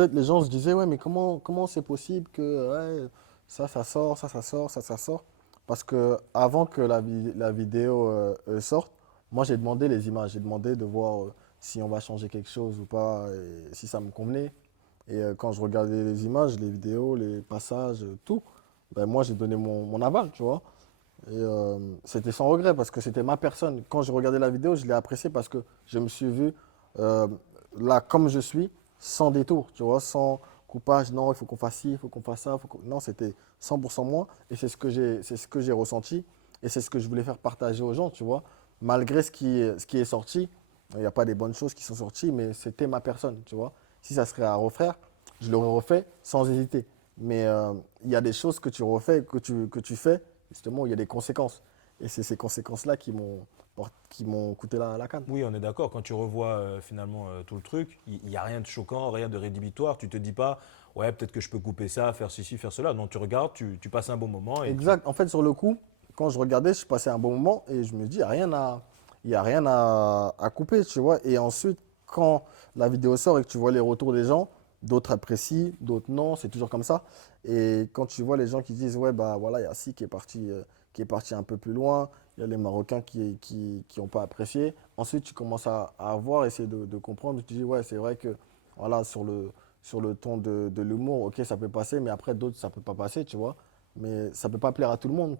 peut-être les gens se disaient, ouais, mais comment c'est possible que ouais, ça sort, ça sort, ça sort? Parce que avant que la vidéo sorte, moi j'ai demandé les images, j'ai demandé de voir si on va changer quelque chose ou pas, et si ça me convenait. Et quand je regardais les images, les vidéos, les passages, tout, ben moi j'ai donné mon aval, tu vois. Et c'était sans regret parce que c'était ma personne. Quand je regardais la vidéo, je l'ai apprécié parce que je me suis vu euh, là comme je suis, sans détour, tu vois, sans coupage. Non, il faut qu'on fasse ci, il faut qu'on fasse ça. Non, c'était 100% moi et c'est ce que j'ai ressenti et c'est ce que je voulais faire partager aux gens, tu vois. Malgré ce qui est sorti, il n'y a pas des bonnes choses qui sont sorties, mais c'était ma personne, tu vois. Si ça serait à refaire, je l'aurais refait sans hésiter. Mais il y a des choses que tu refais, que tu fais justement, où il y a des conséquences. Et c'est ces conséquences-là qui m'ont coûté la canne. Oui, on est d'accord. Quand tu revois finalement tout le truc, il n'y a rien de choquant, rien de rédhibitoire. Tu te dis pas, ouais, peut-être que je peux couper ça, faire ceci, faire cela. Non, tu regardes, tu passes un bon moment et tu. Exact. En fait, sur le coup, quand je regardais, je passais un bon moment et je me dis, il y a rien à couper, tu vois. Et ensuite, quand la vidéo sort et que tu vois les retours des gens, d'autres apprécient, d'autres non, c'est toujours comme ça. Et quand tu vois les gens qui disent, ouais, bah voilà, il y a Si qui est parti un peu plus loin, il y a les Marocains qui ont pas apprécié. Ensuite, tu commences à voir, essayer de comprendre. Tu dis, ouais, c'est vrai que, voilà, sur le ton de l'humour, ok, ça peut passer, mais après, d'autres, ça peut pas passer, tu vois. Mais ça peut pas plaire à tout le monde.